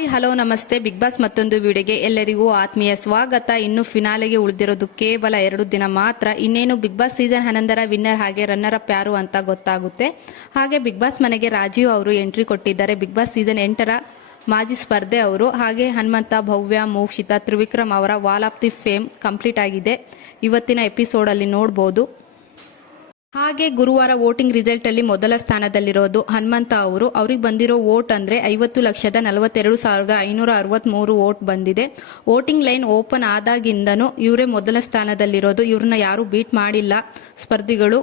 Hi hello ನಮಸ್ತೆ. Big boss ಮತ್ತೊಂದು ವಿಡಿಯೋಗೆ ಎಲ್ಲರಿಗೂ ಆತ್ಮೀಯ ಸ್ವಾಗತ. ಇನ್ನು ಫಿನಾಲೆಗೆ ಉಳಿದಿರೋದು ಕೇವಲ 2 ದಿನ ಮಾತ್ರ. ಇನ್ನೇನು ಬಿಗ್ ಬಾಸ್ ಸೀಸನ್ 11ರ ವಿನ್ನರ್ ಹಾಗೆ ರನ್ನರ್ ಅಪ್ ಯಾರು ಅಂತ ಗೊತ್ತಾಗುತ್ತೆ. ಹಾಗೆ ಬಿಗ್ ಬಾಸ್ ಮನೆಗೆ ರಾಜೀವ್ ಅವರು ಎಂಟ್ರಿ ಕೊಟ್ಟಿದ್ದಾರೆ. ಬಿಗ್ ಬಾಸ್ ಸೀಸನ್ 8ರ ಮಾಜಿ ಸ್ಪರ್ಧೆ ಅವರು. ಹಾಗೆ ಹನುಮಂತ, ಭವ್ಯ, ಮೋಕ್ಷಿತಾ, ತ್ರಿವಿಕ್ರಮ್ ಅವರ wall of the fame complete ಆಗಿದೆ. ಇವತ್ತಿನ ಎಪಿಸೋಡ್ ಅಲ್ಲಿ ನೋಡಬಹುದು. ಹಾಗೆ ಗುರುವಾರ ವೋಟಿಂಗ್ ರಿಸಲ್ಟ್ ಅಲ್ಲಿ ಮೊದಲ ಸ್ಥಾನದಲ್ಲಿರೋದು ಹನುಮಂತ ಅವರು. ಅವ್ರಿಗೆ ಬಂದಿರೋ ವೋಟ್ ಅಂದ್ರೆ 50,42,563 ವೋಟ್ ಬಂದಿದೆ. ವೋಟಿಂಗ್ ಲೈನ್ ಓಪನ್ ಆದಾಗಿಂದನೂ ಇವರೇ ಮೊದಲ ಸ್ಥಾನದಲ್ಲಿರೋದು. ಇವ್ರನ್ನ ಯಾರು ಬೀಟ್ ಮಾಡಿಲ್ಲ ಸ್ಪರ್ಧಿಗಳು.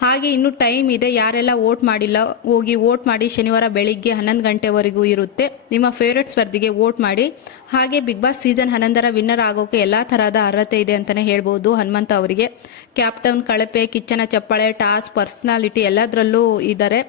ಹಾಗೆ ಇನ್ನು ಟೈಮ್ ಇದೆ. ಯಾರೆಲ್ಲ ವೋಟ್ ಮಾಡಿಲ್ಲ ಹೋಗಿ ವೋಟ್ ಮಾಡಿ. ಶನಿವಾರ ಬೆಳಿಗ್ಗೆ 11 ಗಂಟೆವರೆಗೂ ಇರುತ್ತೆ. ನಿಮ್ಮ ಫೇವ್ರೆಟ್ ಸ್ಪರ್ಧಿಗೆ ವೋಟ್ ಮಾಡಿ. ಹಾಗೆ ಬಿಗ್ ಬಾಸ್ ಸೀಸನ್ 11ರ ವಿನ್ನರ್ ಆಗೋಕೆ ಎಲ್ಲಾ ತರಹದ ಅರ್ಹತೆ ಇದೆ ಅಂತಾನೆ ಹೇಳ್ಬಹುದು. ಹನುಮಂತ ಅವರಿಗೆ ಕ್ಯಾಪ್ಟನ್, ಕಳಪೆ, ಕಿಚ್ಚನ ಚಪ್ಪಾಳೆ, ಟಾಸ್, ಪರ್ಸನಾಲಿಟಿ ಎಲ್ಲದರಲ್ಲೂ ಇದ್ದಾರೆ.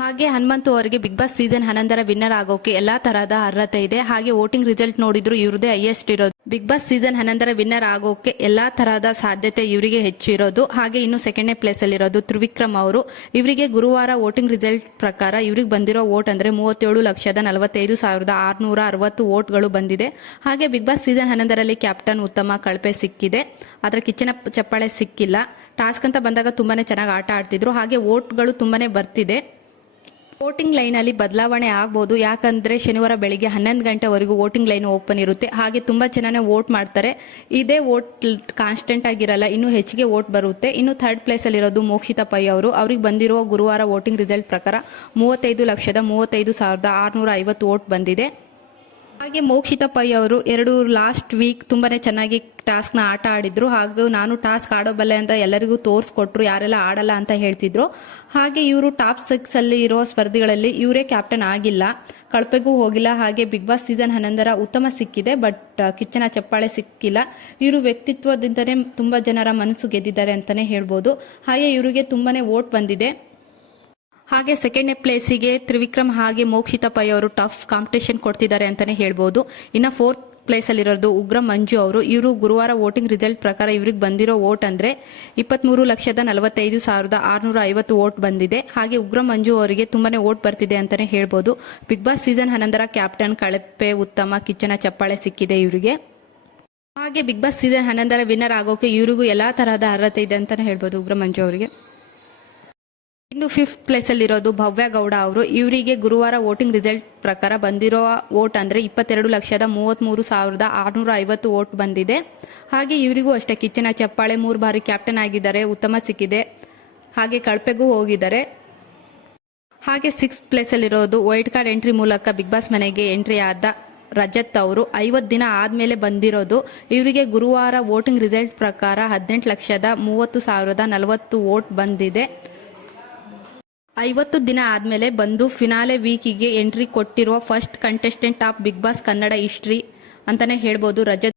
ಹಾಗೆ ಹನುಮಂತು ಅವರಿಗೆ ಬಿಗ್ ಬಾಸ್ ಸೀಸನ್ 11ರ ವಿನ್ನರ್ ಆಗೋಕೆ ಎಲ್ಲಾ ತರಹದ ಅರ್ಹತೆ ಇದೆ. ಹಾಗೆ ವೋಟಿಂಗ್ ರಿಸಲ್ಟ್ ನೋಡಿದ್ರು ಇವ್ರದೇ ಹೈಯೆಸ್ಟ್ ಇರೋದು. ಬಿಗ್ ಬಾಸ್ ಸೀಸನ್ 11ರ ವಿನ್ನರ್ ಆಗೋಕೆ ಎಲ್ಲಾ ತರಹದ ಸಾಧ್ಯತೆ ಇವರಿಗೆ ಹೆಚ್ಚು ಇರೋದು. ಹಾಗೆ ಇನ್ನು ಸೆಕೆಂಡ್ನೇ ಪ್ಲೇಸ್ ಅಲ್ಲಿ ಇರೋದು ತ್ರಿವಿಕ್ರಮ್ ಅವರು. ಇವರಿಗೆ ಗುರುವಾರ ವೋಟಿಂಗ್ ರಿಸಲ್ಟ್ ಪ್ರಕಾರ ಇವ್ರಿಗೆ ಬಂದಿರೋ ವೋಟ್ ಅಂದ್ರೆ 37,45,660 ವೋಟ್ಗಳು ಬಂದಿದೆ. ಹಾಗೆ ಬಿಗ್ ಬಾಸ್ ಸೀಸನ್ 11ರಲ್ಲಿ ಕ್ಯಾಪ್ಟನ್ ಉತ್ತಮ, ಕಳಪೆ ಸಿಕ್ಕಿದೆ. ಆದ್ರೆ ಕಿಚ್ಚನ ಚಪ್ಪಾಳೆ ಸಿಕ್ಕಿಲ್ಲ. ಟಾಸ್ಕ್ ಅಂತ ಬಂದಾಗ ತುಂಬಾನೇ ಚೆನ್ನಾಗಿ ಆಟ ಆಡ್ತಿದ್ರು. ಹಾಗೆ ವೋಟ್ಗಳು ತುಂಬಾನೇ ಬರ್ತಿದೆ. ವೋಟಿಂಗ್ ಲೈನ್ ಅಲ್ಲಿ ಬದಲಾವಣೆ ಆಗಬಹುದು. ಯಾಕಂದ್ರೆ ಶನಿವಾರ ಬೆಳಿಗ್ಗೆ 11 ಗಂಟೆವರೆಗೂ ವೋಟಿಂಗ್ ಲೈನ್ ಓಪನ್ ಇರುತ್ತೆ. ಹಾಗೆ ತುಂಬಾ ಚೆನ್ನಾಗಿ ವೋಟ್ ಮಾಡ್ತಾರೆ. ಇದೇ ವೋಟ್ ಕಾನ್ಸ್ಟೆಂಟ್ ಆಗಿರಲ್ಲ, ಇನ್ನು ಹೆಚ್ಚಿಗೆ ವೋಟ್ ಬರುತ್ತೆ. ಇನ್ನು ಥರ್ಡ್ ಪ್ಲೇಸ್ ಅಲ್ಲಿ ಇರೋದು ಮೋಕ್ಷಿತಾ ಪೈ ಅವರು. ಅವ್ರಿಗೆ ಬಂದಿರುವ ಗುರುವಾರ ವೋಟಿಂಗ್ ರಿಸಲ್ಟ್ ಪ್ರಕಾರ 35,35,650 ವೋಟ್ ಬಂದಿದೆ. ಹಾಗೆ ಮೋಕ್ಷಿತಾ ಪೈ ಅವರು ಲಾಸ್ಟ್ ವೀಕ್ ತುಂಬಾನೇ ಚೆನ್ನಾಗಿ ಟಾಸ್ಕ್ ನ ಆಟ ಆಡಿದ್ರು. ಹಾಗೂ ನಾನು ಟಾಸ್ಕ್ ಆಡೋಬಲ್ಲೆ ಅಂತ ಎಲ್ಲರಿಗೂ ತೋರಿಸ್ಕೊಟ್ರು. ಯಾರೆಲ್ಲ ಆಡಲ್ಲ ಅಂತ ಹೇಳ್ತಿದ್ರು. ಹಾಗೆ ಇವರು ಟಾಪ್ 6 ಅಲ್ಲಿ ಇರೋ ಸ್ಪರ್ಧಿಗಳಲ್ಲಿ ಇವರೇ ಕ್ಯಾಪ್ಟನ್ ಆಗಿಲ್ಲ, ಕಳಪೆಗೂ ಹೋಗಿಲ್ಲ. ಹಾಗೆ ಬಿಗ್ ಬಾಸ್ ಸೀಸನ್ 11ರ ಉತ್ತಮ ಸಿಕ್ಕಿದೆ, ಬಟ್ ಕಿಚ್ಚನ ಚಪ್ಪಾಳೆ ಸಿಕ್ಕಿಲ್ಲ. ಇವರು ವ್ಯಕ್ತಿತ್ವದಿಂದನೇ ತುಂಬಾ ಜನರ ಮನಸ್ಸು ಗೆದ್ದಿದ್ದಾರೆ ಅಂತಾನೆ ಹೇಳ್ಬೋದು. ಹಾಗೆ ಇವರಿಗೆ ತುಂಬಾನೇ ವೋಟ್ ಬಂದಿದೆ. ಹಾಗೆ ಸೆಕೆಂಡ್ ಪ್ಲೇಸಿಗೆ ತ್ರಿವಿಕ್ರಮ್ ಹಾಗೆ ಮೋಕ್ಷಿತಾ ಪೈ ಅವರು ಟಫ್ ಕಾಂಪಿಟೇಷನ್ ಕೊಡ್ತಿದ್ದಾರೆ ಅಂತಾನೆ ಹೇಳ್ಬೋದು. ಇನ್ನು ಫೋರ್ತ್ ಪ್ಲೇಸ್ ಅಲ್ಲಿರೋದು ಉಗ್ರ ಮಂಜು ಅವರು. ಇವರು ಗುರುವಾರ ವೋಟಿಂಗ್ ರಿಸಲ್ಟ್ ಪ್ರಕಾರ ಇವ್ರಿಗೆ ಬಂದಿರೋ ವೋಟ್ ಅಂದ್ರೆ 23,45,650 ವೋಟ್ ಬಂದಿದೆ. ಹಾಗೆ ಉಗ್ರ ಮಂಜು ಅವರಿಗೆ ತುಂಬಾನೇ ವೋಟ್ ಬರ್ತಿದೆ ಅಂತಾನೆ ಹೇಳ್ಬೋದು. ಬಿಗ್ ಬಾಸ್ ಸೀಸನ್ 11ರ ಕ್ಯಾಪ್ಟನ್, ಕಳಪೆ, ಉತ್ತಮ, ಕಿಚ್ಚನ ಚಪ್ಪಾಳೆ ಸಿಕ್ಕಿದೆ ಇವರಿಗೆ. ಹಾಗೆ ಬಿಗ್ ಬಾಸ್ ಸೀಸನ್ 11ರ ವಿನ್ನರ್ ಆಗೋಕೆ ಇವರಿಗೂ ಎಲ್ಲಾ ತರಹದ ಅರ್ಹತೆ ಇದೆ ಅಂತಾನೆ ಹೇಳ್ಬೋದು ಉಗ್ರ ಮಂಜು ಅವರಿಗೆ. ಇನ್ನು ಫಿಫ್ತ್ ಪ್ಲೇಸ್ ಅಲ್ಲಿ ಇರೋದು ಭವ್ಯ ಗೌಡ ಅವರು. ಇವರಿಗೆ ಗುರುವಾರ ವೋಟಿಂಗ್ ರಿಸಲ್ಟ್ ಪ್ರಕಾರ ಬಂದಿರೋ ವೋಟ್ ಅಂದ್ರೆ 22,33,650 ವೋಟ್ ಬಂದಿದೆ. ಹಾಗೆ ಇವರಿಗೂ ಅಷ್ಟೇ ಕಿಚ್ಚನ ಚಪ್ಪಾಳೆ, 3 ಬಾರಿ ಕ್ಯಾಪ್ಟನ್ ಆಗಿದ್ದಾರೆ, ಉತ್ತಮ ಸಿಕ್ಕಿದೆ. ಹಾಗೆ ಕಳಪೆಗೂ ಹೋಗಿದ್ದಾರೆ. ಹಾಗೆ ಸಿಕ್ಸ್ತ್ ಪ್ಲೇಸ್ ಅಲ್ಲಿ ಇರೋದು ವೈಲ್ಡ್ ಕಾರ್ಡ್ ಎಂಟ್ರಿ ಮೂಲಕ ಬಿಗ್ ಬಾಸ್ ಮನೆಗೆ ಎಂಟ್ರಿ ಆದ ರಜತ್ ಅವರು. 50 ದಿನ ಆದ್ಮೇಲೆ ಬಂದಿರೋದು. ಇವರಿಗೆ ಗುರುವಾರ ವೋಟಿಂಗ್ ರಿಸಲ್ಟ್ ಪ್ರಕಾರ 18,30,40 ವೋಟ್ ಬಂದಿದೆ. 50 ದಿನ ಆದ್ಮೇಲೆ ಬಂದು ಫಿನಾಲೆ ವೀಕಿಗೆ ಎಂಟ್ರಿ ಕೊಟ್ಟಿರುವ first contestant of Bigg Boss Kannada history ಅಂತಾನೆ ಹೇಳ್ಬೋದು ರಜತ್.